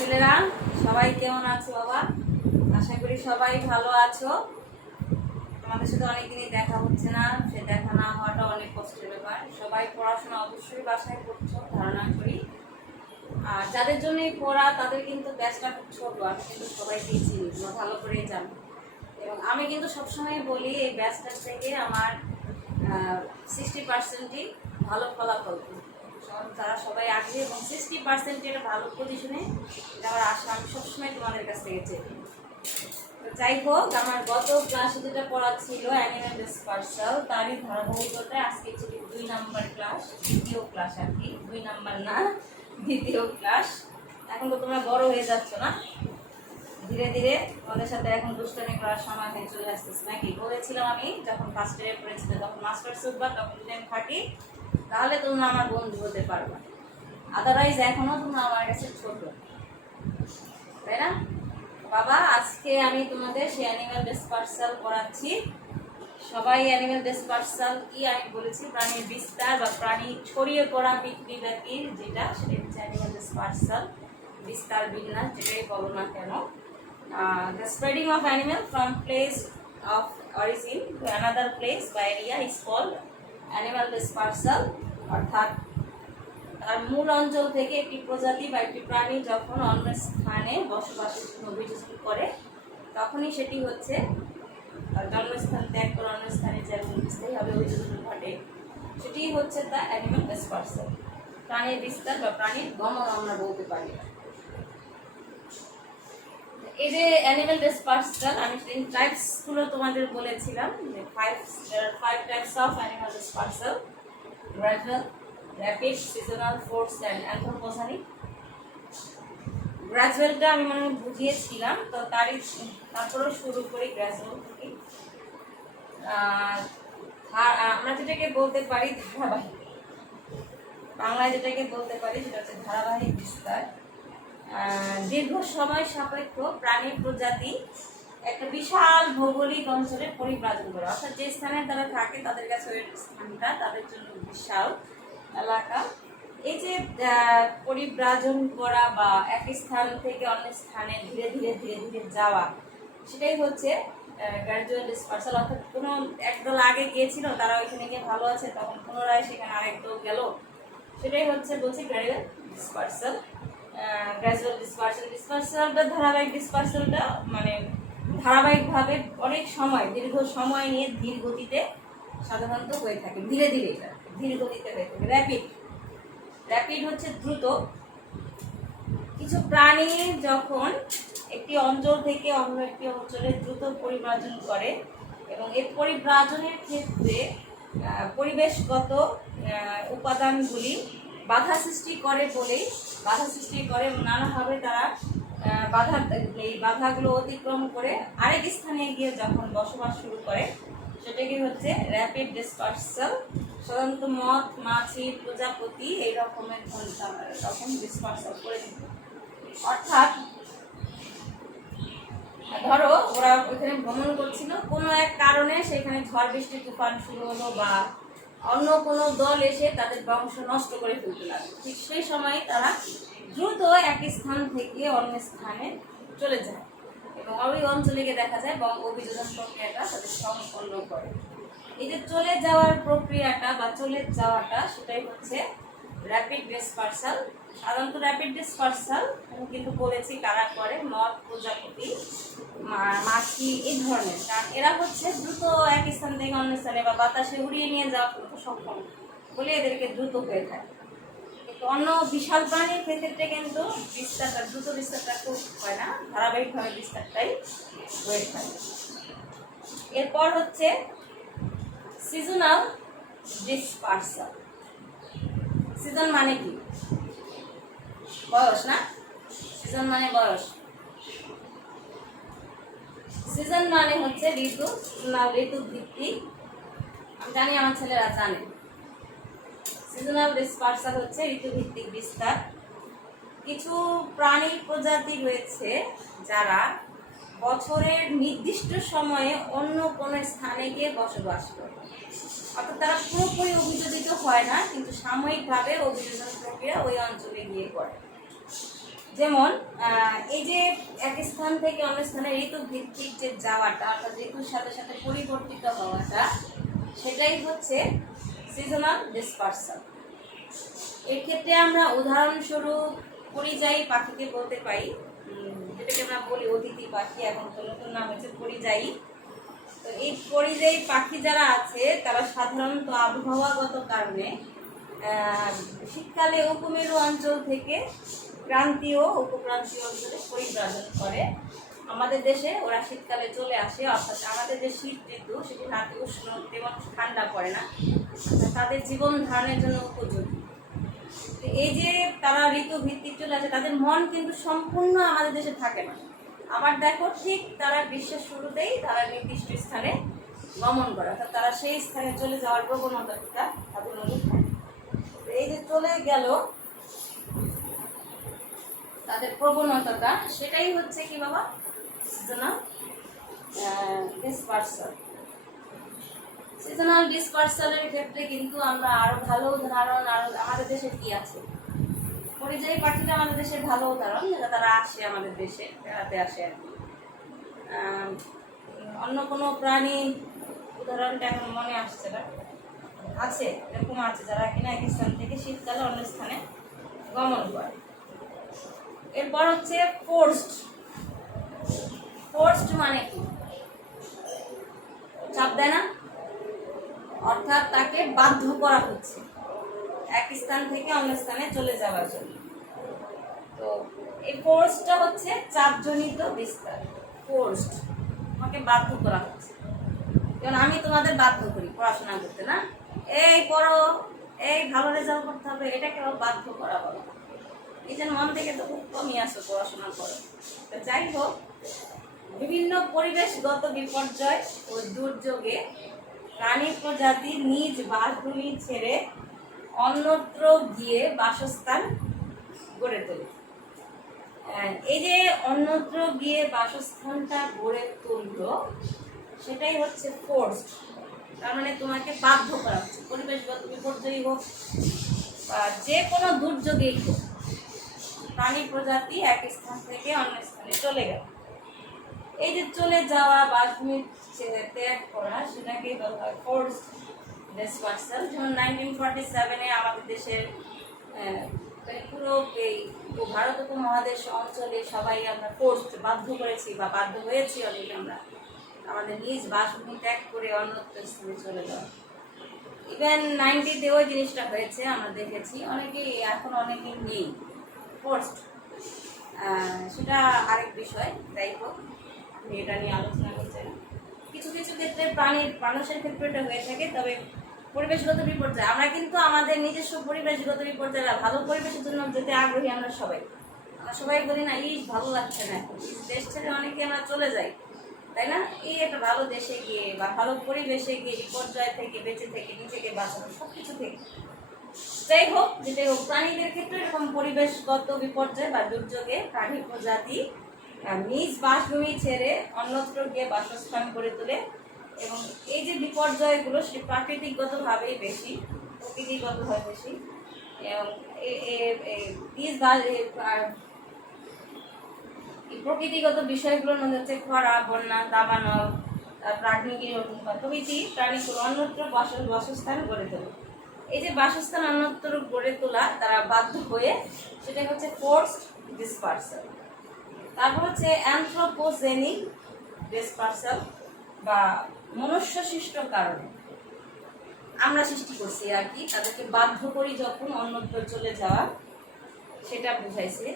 ছেলেরা সবাই কেমন আছো বাবা? আশা করি সবাই ভালো আছো। তোমাদের সাথে অনেকদিনই দেখা হচ্ছে না, সে দেখা না হওয়াটা অনেক কষ্টের ব্যাপার। সবাই পড়াশোনা অবশ্যই বাসায় করছো ধারণা করি। আর যাদের জন্য এই পড়া তাদের কিন্তু ব্যাচটা খুব ছোট, আমি কিন্তু সবাইকেই চিনি, তোমরা ভালো করেই জানো। এবং আমি কিন্তু সবসময় বলি এই ব্যাচটার থেকে আমার 60%ই ভালো ফলাফল, তারা সবাই আগে এবং 60% এটা ভালো পজিশনে যাওয়ার আশা আমি সবসময় তোমাদের কাছ থেকে চাই। তো যাই হোক, আমার গত ক্লাসে যেটা পড়া ছিল অ্যানিমেল ডিসপার্সাল, তারই ধারাবাহিকতায় আজকে ছিল 2 নাম্বার ক্লাস, দ্বিতীয় ক্লাস আর কি, 2 নাম্বার না, দ্বিতীয় ক্লাস। এখন তো তোমরা বড় হয়ে যাচ্ছ না, ধীরে ধীরে তোমাদের সাথে এখন দুষ্টামি করার সময় হয়ে চলে আসতেছে নাকি? বলেছিলাম আমি যখন ফার্স্ট ইয়ারে পড়েছিল, তখন মাস্টার্স উঠবা, তখন যদি আমি থাকি তাহলে তোমরা আমার বন্ধু হতে পারবে, আদারওয়াইজ এখনো তোমরা আমার কাছে ছোট, তাই না বাবা? আজকে আমি তোমাদের সেই অ্যানিমেল ডিসপার্সাল পড়াচ্ছি। সবাই অ্যানিমেল ডিসপার্সাল কি আমি বলেছি, প্রাণীর বিস্তার বা প্রাণী ছড়িয়ে পড়া পৃথিবীব্যাপী, যেটা সেটা হচ্ছে অ্যানিমেল ডিসপার্সাল, বিস্তার বিন্যাস যেটাই বলো না কেন। The spreading of animal from place of origin to another place by area is called animal dispersal। অর্থাৎ তার মূল অঞ্চল থেকে একটি প্রজাতি বা একটি প্রাণী যখন অন্য স্থানে বসবাসের জন্য অভিযোজন করে, তখনই সেটি হচ্ছে জন্মস্থান ত্যাগ করে অন্য স্থানে যেমন স্থায়ীভাবে অভিযোজন ঘটে, সেটি হচ্ছে দ্য অ্যানিমাল ডিসপার্সাল, প্রাণীর বিস্তার বা প্রাণীর গমন আমরা বলতে পারি। এই যে অ্যানিমাল ডিসপার্সাল, আমি টাইপসগুলো তোমাদের বলেছিলাম যে 5 types of animal dispersal: gradual, rapid, seasonal, forced and anthropogenic. গ্রাজুয়ালটা আমি মনে হয় বুঝিয়েছিলাম, তো তারপরেও শুরু করি গ্রাজুয়াল থেকে। আমরা যেটাকে বলতে পারি ধারাবাহিক, বাংলায় যেটাকে বলতে পারি সেটা হচ্ছে ধারাবাহিক বিস্তার। দীর্ঘ সময় সাপেক্ষ প্রাণী প্রজাতি একটা বিশাল ভৌগোলিক অঞ্চলে পরিব্রাজন করে, অর্থাৎ যে স্থানে তারা থাকে তাদের কাছে ওই স্থানটা তাদের জন্য বিশাল এলাকা। এই যে পরিব্রাজন করা বা এক স্থান থেকে অন্য স্থানে ধীরে ধীরে ধীরে ধীরে যাওয়া, সেটাই হচ্ছে গ্র্যাজুয়াল ডিসপার্সাল। অর্থাৎ কোনো একদল আগে গিয়েছিল, তারা ওইখানে গিয়ে ভালো আছে, তখন পুনরায় সেখানে আরেক দল গেল, সেটাই হচ্ছে বলছি গ্র্যাজুয়াল ডিসপার্সাল। গ্র্যাজুয়াল ডিসপার্সাল বা ধারাবাহিক ডিসপার্সালটা মানে ধারাবাহিকভাবে অনেক সময়, দীর্ঘ সময় নিয়ে ধীর গতিতে সাধারণত হয়ে থাকে, ধীরে ধীরে এটা ধীর গতিতে হয়ে থাকে। র্যাপিড হচ্ছে দ্রুত। কিছু প্রাণী যখন একটি অঞ্চল থেকে অন্য একটি অঞ্চলে দ্রুত পরিব্রাজন করে এবং এই পরিব্রাজনের ক্ষেত্রে পরিবেশগত উপাদানগুলি বাধা সৃষ্টি করে নানাভাবে তারা এই বাধাগুলো অতিক্রম করে আরেক স্থানে গিয়ে যখন বসবাস শুরু করে, সেটাকে হচ্ছে র্যাপিড ডিসপার্সাল। সাধারণত মথ, মাছি, প্রজাপতি এই রকমের তখন ডিসপার্সাল করে দিত। অর্থাৎ ধরো ওরা ওইখানে ভ্রমণ করছিল, কোনো এক কারণে সেখানে ঝড় বৃষ্টি তুফান শুরু হলো বা অন্য কোনো দল এসে তাদের বংশ নষ্ট করে ফেলতে লাগলো, ঠিক সেই সময় তারা দ্রুত এক স্থান থেকে অন্য স্থানে চলে যায় এবং ওই অঞ্চলে গিয়ে দেখা যায় অভিযোজন প্রক্রিয়াটা তাদের সম্পন্ন করে। এই যে চলে যাওয়ার প্রক্রিয়াটা বা চলে যাওয়াটা, সেটাই হচ্ছে র্যাপিড ডিসপার্সাল। সাধারণত র্যাপিড ডিসপার্সাল আমি কিন্তু বলেছি কারা করে, মথ, প্রজাপতি, মাছি এই ধরনের, কারণ এরা হচ্ছে দ্রুত এক স্থান থেকে অন্য স্থানে বা বাতাসে উড়িয়ে নিয়ে যাওয়া সক্ষম বলে এদেরকে দ্রুত হয়ে থাকে। কিন্তু অন্য বিশাল প্রাণীর ক্ষেত্রে কিন্তু দ্রুত বিস্তারটা খুব হয় না, ধারাবাহিকভাবে বিস্তারটাই হয়ে থাকে। এরপর হচ্ছে সিজনাল ডিসপার্সাল। সিজন মানে কি? বয়স না? সিজন মানে বয়স। সিজন মানে হচ্ছে ঋতু, ঋতু ভিত্তিক। আমি জানি আমার ছেলেরা জানে। সিজনাল ডিসপার্সাল হচ্ছে ঋতুভিত্তিক বিস্তার। কিছু প্রাণী প্রজাতি রয়েছে যারা বছরের নির্দিষ্ট সময়ে অন্য কোনো স্থানে গিয়ে বসবাস করে, অর্থাৎ তারা পুরোপুরি অভিযোজিত হয় না, কিন্তু সাময়িকভাবে অভিযোজন প্রক্রিয়া ওই অঞ্চলে গিয়ে করে। যেমন এই যে এক স্থান থেকে অন্য স্থানে ঋতু ভিত্তিক যে যাওয়াটা অর্থাৎ ঋতুর সাথে সাথে পরিবর্তিত হওয়াটা, সেটাই হচ্ছে সিজনাল ডিসপারশন। এর ক্ষেত্রে আমরা উদাহরণস্বরূপ পরিযায়ী পাখিকে বলতে পারি, যেটাকে আমরা বলি অতিথি পাখি, এখন তো নতুন নাম হচ্ছে পরিযায়ী। তো এই পরিযায়ী পাখি যারা আছে তারা সাধারণত আবহাওয়াগত কারণে শীতকালে উপমেরু অঞ্চল থেকে ক্রান্তীয় উপক্রান্তীয় অঞ্চলে পরিব্রাজন করে। আমাদের দেশে ওরা শীতকালে চলে আসে, অর্থাৎ আমাদের যে শীত ঋতু সেটি নাতি উষ্ণ তেমন ঠান্ডা পড়ে না, তাদের জীবন ধারণের জন্য উপযোগী। এই যে তারা ঋতু ভিত্তিক চলে আসে, তাদের মন কিন্তু সম্পূর্ণ আমাদের দেশে থাকে না। আবার দেখো ঠিক তারা গ্রীষ্মের শুরুতেই তারা নির্দিষ্ট স্থানে গমন করে, অর্থাৎ তারা সেই স্থানে চলে যাওয়ার প্রবণতাটা তাদের মধ্যে থাকে। এই যে চলে গেল তাদের প্রবণতাটা, সেটাই হচ্ছে কি বাবা সিজনাল ডিসপারশন। সিজনাল ডিসপারশনের ক্ষেত্রে কিন্তু আমরা আরো ভালো উদাহরণ, আরো আমাদের দেশে কি আছে, পরিযায়ী পাখিটা আমাদের দেশের ভালো উদাহরণ, যেটা তারা আসে আমাদের দেশে বেড়াতে আসে আর কি। অন্য কোনো প্রাণী উদাহরণটা এখন মনে আসছে না, আছে এরকম আছে যারা কিনা এক স্থান থেকে শীতকালে অন্য স্থানে গমন করে। এরপর হচ্ছে ফোর্সড। ফোর্সড মানে কি, চাপ দেয় না, অর্থাৎ তাকে বাধ্য করা হচ্ছে এক স্থান থেকে অন্য স্থানে চলে যাওয়ার জন্য। তো এই ফোর্সটা হচ্ছে চাপজনিত বিস্তার। ফোর্সড, তোমাকে বাধ্য করা হচ্ছে। যেমন আমি তোমাদের বাধ্য করি পড়াশোনা করতে, না এই পড়ো, এই ভালো রেজাল্ট করতে হবে, এটাকে বাধ্য করা বলো। নিজের মন থেকে তো খুব কমই আসো পড়াশোনা করো। তো যাই হোক, বিভিন্ন পরিবেশগত বিপর্যয় ও দুর্যোগে প্রাণী প্রজাতি নিজ বাসভূমি ছেড়ে অন্যত্র গিয়ে বাসস্থান গড়ে তোলে। এই যে অন্যত্র গিয়ে বাসস্থানটা গড়ে তুললো, সেটাই হচ্ছে ফোর্সড। তার মানে তোমাকে বাধ্য করা হচ্ছে, পরিবেশগত বিপর্যয় হোক বা যে কোনো দুর্যোগেই হোক, প্রাণী প্রজাতি এক স্থান থেকে অন্য স্থানে চলে গেল। এই যে চলে যাওয়া, বাসভূমি ত্যাগ করা, সেটাকে বলা হয় ফোর্সড ডিসপারশন। যেমন 1947-এ আমাদের দেশের পুরো এই ভারত উপমহাদেশ অঞ্চলে সবাই আমরা ফোর্সড, বাধ্য করেছি বা বাধ্য হয়েছি অনেকে আমরা আমাদের নিজ বাসভূমি ত্যাগ করে অন্যত্র স্থানে চলে যাওয়া। ইভেন 90-তেও ওই জিনিসটা হয়েছে, আমরা দেখেছি অনেকেই, এখন অনেকেই নেই ফোর্সড, সেটা আরেক বিষয়। যাই হোক, আমি এটা নিয়ে আলোচনা করছি না। কিছু কিছু ক্ষেত্রে মানুষের ক্ষেত্রে এটা হয়ে থাকে, তবে পরিবেশগত বিপর্যয়, আমরা কিন্তু আমাদের নিজস্ব পরিবেশগত বিপর্যয়, ভালো পরিবেশের জন্য যেতে আগ্রহী আমরা সবাই বলি না, ভালো লাগছে না, দেশ ছেড়ে অনেকে আমরা চলে যাই, তাই না? এই একটা ভালো দেশে গিয়ে বা ভালো পরিবেশে গিয়ে বিপর্যয় থেকে বেঁচে থেকে নিজেকে বাঁচানো, সব কিছু থেকে। যাই হোক, যেটাই হোক, প্রাণীদের ক্ষেত্রে এরকম পরিবেশগত বিপর্যয় বা দুর্যোগে প্রাণী প্রজাতি নিজ বাসভূমি ছেড়ে অন্যত্র গিয়ে বাসস্থান গড়ে তোলে। এবং এই যে বিপর্যয়গুলো সেটি প্রাকৃতিকগতভাবেই বেশি, প্রকৃতিগতভাবে বেশি। এবং প্রকৃতিগত বিষয়গুলোর মধ্যে হচ্ছে খরা, বন্যা, দাবানল, প্রাকৃতিক প্রভৃতি প্রাণীগুলো অন্যত্র বাসস্থান গড়ে তোলে। এই যে বাসস্থান অন্যত্র গড়ে তোলা তারা বাধ্য হয়ে, সেটা হচ্ছে ফোর্সড ডিসপারশন। তারপর হচ্ছে অ্যানথ্রোপোজেনিক ডিসপারশন বা মনুষ্য সৃষ্ট কারণে আমরা সৃষ্টি করছি আর কি, তাদেরকে বাধ্য করি যখন অন্যত্র চলে যাওয়া, সেটা বুঝাইছে।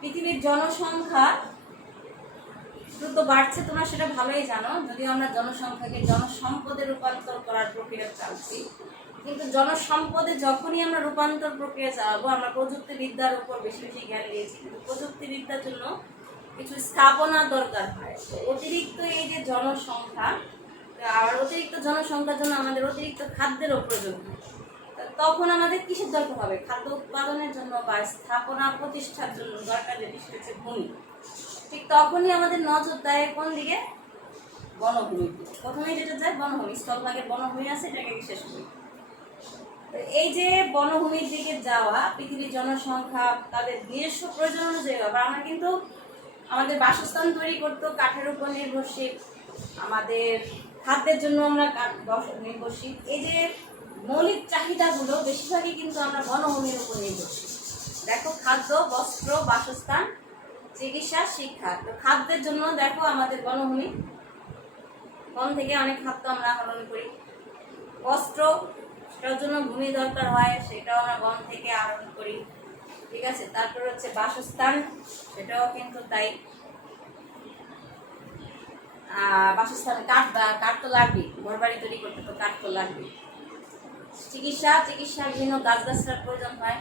পৃথিবীর জনসংখ্যা দ্রুত বাড়ছে, তোমরা সেটা ভালোই জানো, যদিও আমরা জনসংখ্যাকে জনসম্পদে রূপান্তর করার প্রক্রিয়া চালছি। কিন্তু জনসম্পদে যখনই আমরা রূপান্তর প্রক্রিয়া চালাবো, আমরা প্রযুক্তিবিদ্যার উপর বেশি বেশি জ্ঞান দিয়েছি, কিন্তু প্রযুক্তিবিদ্যার জন্য কিছু স্থাপনা দরকার হয়। অতিরিক্ত এই যে জনসংখ্যা, আর অতিরিক্ত জনসংখ্যার জন্য আমাদের অতিরিক্ত খাদ্যেরও প্রয়োজন হয়। তখন আমাদের কিসের দরকার হবে? খাদ্য উৎপাদনের জন্য বা স্থাপনা প্রতিষ্ঠার জন্য দরকার যে হচ্ছে ভূমি। ঠিক তখনই আমাদের নজর দেয় কোন দিকে? বনভূমি। প্রথমেই যেটা যায় বনভূমি, স্থলভাগের বনভূমি আছে, এটাকে শেষ করি। এই যে বনভূমির দিকে যাওয়া, পৃথিবীর জনসংখ্যা তাদের নিজস্ব প্রয়োজন অনুযায়ী, আবার আমরা কিন্তু আমাদের বাসস্থান তৈরি করতে কাঠের উপর নির্ভরশীল, আমাদের খাদ্যের জন্য আমরা কাঠ নির্ভরশীল। এই যে মৌলিক চাহিদাগুলো বেশিরভাগই কিন্তু আমরা বনভূমির উপর নির্ভরশীল। দেখো, খাদ্য, বস্ত্র, বাসস্থান, চিকিৎসা, শিক্ষা। তো খাদ্যের জন্য দেখো আমাদের বনভূমি, বন থেকে অনেক খাদ্য আমরা আহরণ করি। বস্ত্র, সেটার জন্য ভূমি দরকার হয়, সেটাও আমরা বন থেকে আহরণ করি। ঠিক আছে, তারপর হচ্ছে বাসস্থান, সেটাও কিন্তু তাই। বাসস্থানে কাঠ তো লাগবেই, ঘর বাড়ি তৈরি করতে তো কাঠ তো লাগবেই। চিকিৎসা বিভিন্ন গাছগাছরার প্রয়োজন হয়।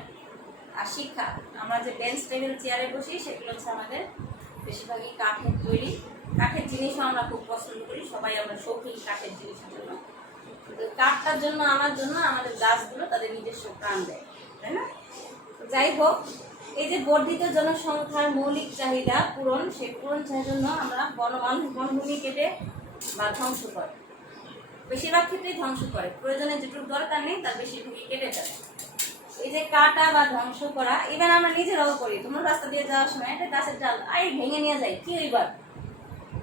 আর শিক্ষা, আমরা যে বেঞ্চ টেবিল চেয়ারে বসি সেগুলো হচ্ছে আমাদের বেশিরভাগই কাঠের তৈরি। কাঠের জিনিসও আমরা খুব পছন্দ করি, সবাই আমরা শৌখিন কাঠের জিনিসের জন্য। কাঠটার জন্য আমাদের গাছগুলো তাদের নিজস্ব প্রাণ দেয়, তাই না? যাই হোক, এই যে বর্ধিত জনসংখ্যার মৌলিক চাহিদা পূরণ, সেই পূরণ চাহিদার জন্য আমরা বনভূমি কেটে বা ধ্বংস করে, বেশিরভাগ ক্ষেত্রেই ধ্বংস করে। প্রয়োজনে যেটুকু দরকার নেই তার বেশিরভাগই কেটে দেয়। এই যে কাটা বা ধ্বংস করা, ইভেন আমরা নিজেরাও করি। তোমার রাস্তা দিয়ে যাওয়ার সময় একটা গাছের ডাল ভেঙে নিয়ে যায়, কি হইবার?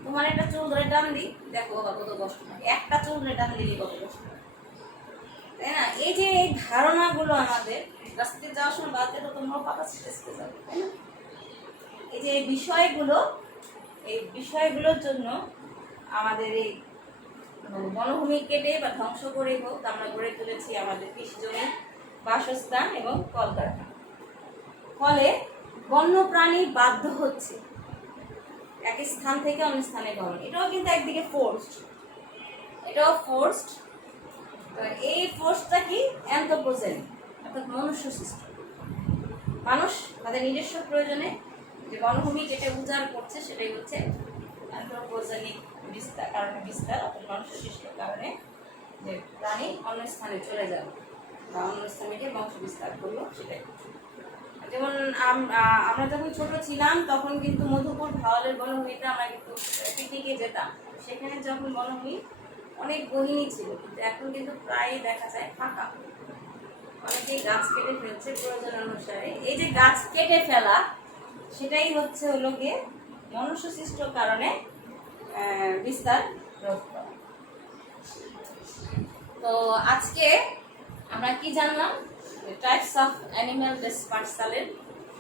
তোমার একটা চুল ধরে টান দিই, দেখো বাবা কত কষ্ট হয়। একটা চুল ধরে টান দিলে কত কষ্ট হয়, তাই না? এই যে এই ধারণাগুলো আমাদের রাস্তা দিয়ে যাওয়ার সময় বাদ দিয়ে তো তোমরাও পাতা ছিটে যাবে, তাই না? এই যে এই বিষয়গুলোর জন্য আমাদের এই বনভূমি কেটে বা ধ্বংস করে হোক আমরা গড়ে তুলেছি আমাদের কৃষি জমি, বাসস্থান এবং কলকারখানা। ফলে বন্যপ্রাণী বাধ্য হচ্ছে এক স্থান থেকে অন্য স্থানে গমন। এটাও কিন্তু একদিকে ফোর্সড। তো এই ফোর্সটা কি? অ্যানথ্রোপোজেনিক, অর্থাৎ মনুষ্য সৃষ্ট। মানুষ তাদের নিজস্ব প্রয়োজনে যে বনভূমি যেটা উজাড় করছে সেটাই হচ্ছে অ্যানথ্রোপোজেনিক বিস্তার, অর্থাৎ মনুষ্য সৃষ্ট কারণে যে প্রাণী অন্য স্থানে চলে যাবে বা অন্য স্থানে গিয়ে বংশ বিস্তার করলো, সেটাই। যেমন আমরা যখন ছোট ছিলাম তখন কিন্তু মধুপুর ভাওয়ালের বনভূমিতে আমরা কিন্তু পিকনিকে যেতাম। সেখানে যখন বনভূমি অনেক গহীনি ছিল, কিন্তু এখন কিন্তু প্রায় দেখা যায় ফাঁকা। অনেকেই গাছ কেটে ফেলছে প্রয়োজন অনুসারে। এই যে গাছ কেটে ফেলা, সেটাই হলো গিয়ে মনুষ্য সৃষ্ট কারণে বিস্তার রোধ করা। তো আজকে আমরা কি জানলাম? টাইপস অফ অ্যানিম্যাল ডিসপার্সালের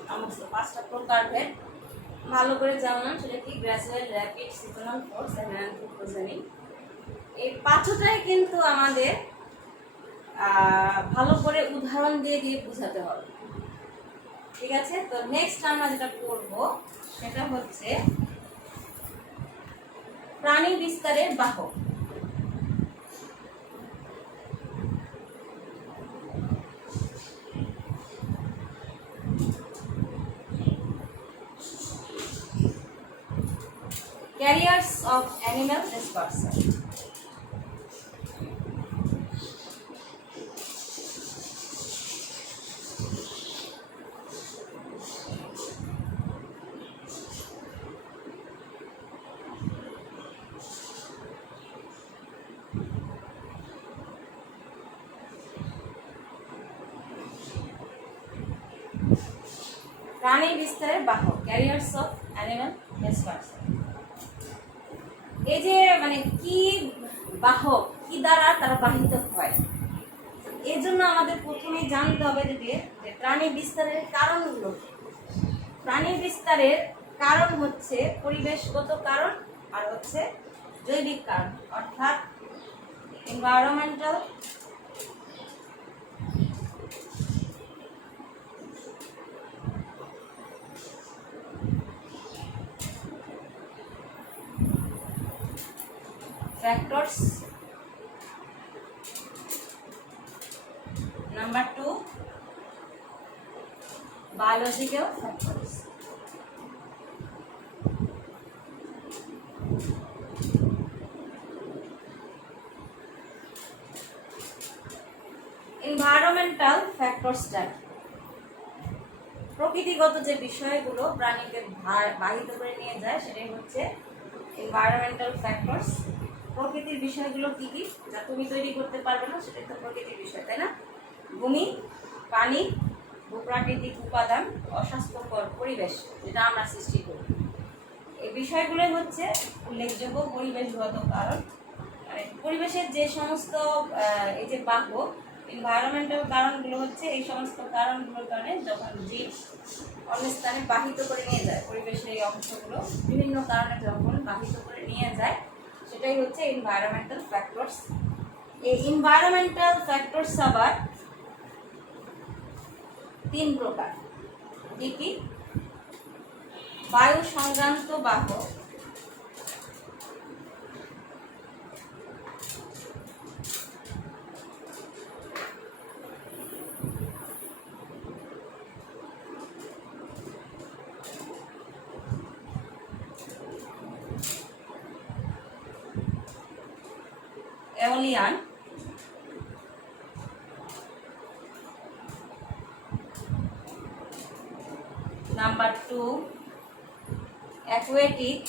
সমস্ত 5টা প্রকারভেদ ভালো করে জানলাম। সেটা কি? Gradual, rapid, seasonal, force and anthropogenic. এই 5টাই কিন্তু আমাদের ভালো করে উদাহরণ দিয়ে বোঝাতে হবে। ঠিক আছে? তো নেক্সট আমরা যেটা করব সেটা হচ্ছে প্রাণী বিস্তারের বাহক। Carriers of animal dispersal. প্রাণী বিস্তারের বাহক, ক্যারিয়ার্স অফ অ্যানিমাল ডিসপার্সাল। এই যে কি বাহক, কি দ্বারা তারা বাহিত হয়, এর জন্য আমাদের প্রথমেই জানতে হবে যে প্রাণী বিস্তারের কারণগুলো। প্রাণী বিস্তারের কারণ হচ্ছে পরিবেশগত কারণ আর হচ্ছে জৈবিক কারণ, অর্থাৎ environmental factors. Number 2, biological factors. Environmental factors প্রকৃতিগত যে বিষয়গুলো প্রাণীকে বাহিত করে নিয়ে যায় সেটাই হচ্ছে এনভায়রনমেন্টাল ফ্যাক্টরস। প্রকৃতির বিষয়গুলো কি কি যা তুমি তৈরি করতে পারবে না, সেটাই তো প্রকৃতির বিষয়, তাই না? ভূমি, পানি, ভূপ্রাকৃতিক উপাদান, অস্বাস্থ্যকর পরিবেশ যেটা আমরা সৃষ্টি করি। এই বিষয়গুলোই হচ্ছে উল্লেখযোগ্য পরিবেশগত কারণ। মানে পরিবেশের যে সমস্ত এই যে বাহ্য এনভায়রনমেন্টাল কারণগুলো হচ্ছে এই সমস্ত কারণগুলোর কারণে যখন জীব অন্য স্থানে বাহিত করে নিয়ে যায়, পরিবেশের এই অংশগুলো বিভিন্ন কারণে যখন বাহিত করে নিয়ে যায়, সেটাই হচ্ছে এনভায়রনমেন্টাল ফ্যাক্টরস। এই এনভায়রনমেন্টাল ফ্যাক্টরস আবার 3 প্রকার। কি কি? বায়ু সংক্রান্ত বাহ্য, aeolian, number 2 aquatic,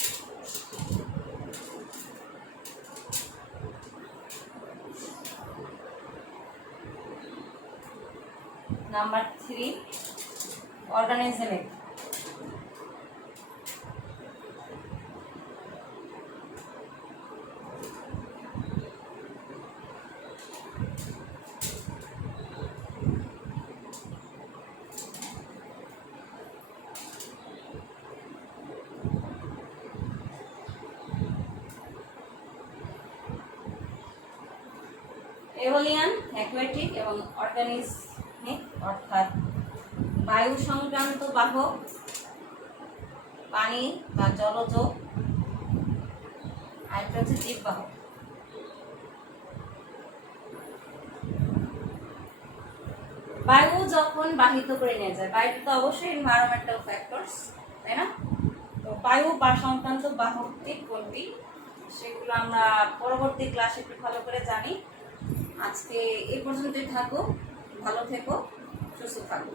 number 3 organismic. Aeolian, aquatic এবং অর্গানিজমিক অর্থাৎ বায়ু সংক্রান্ত বাহক, পানি বা জলজ, আরেকটা হচ্ছে জীববাহক। বায়ু যখন বাহিত করে নিয়ে যায়, বায়ু তো অবশ্যই এনভায়রনমেন্টাল ফ্যাক্টরস, তাই না? তো বায়ু বা সংক্রান্ত বাহকটি কোনটি সেগুলো আমরা পরবর্তী ক্লাসে একটু ভালো করে জানি। আজকে এই পর্যন্তই থাকো, ভালো থেকো, সুস্থ থাকো।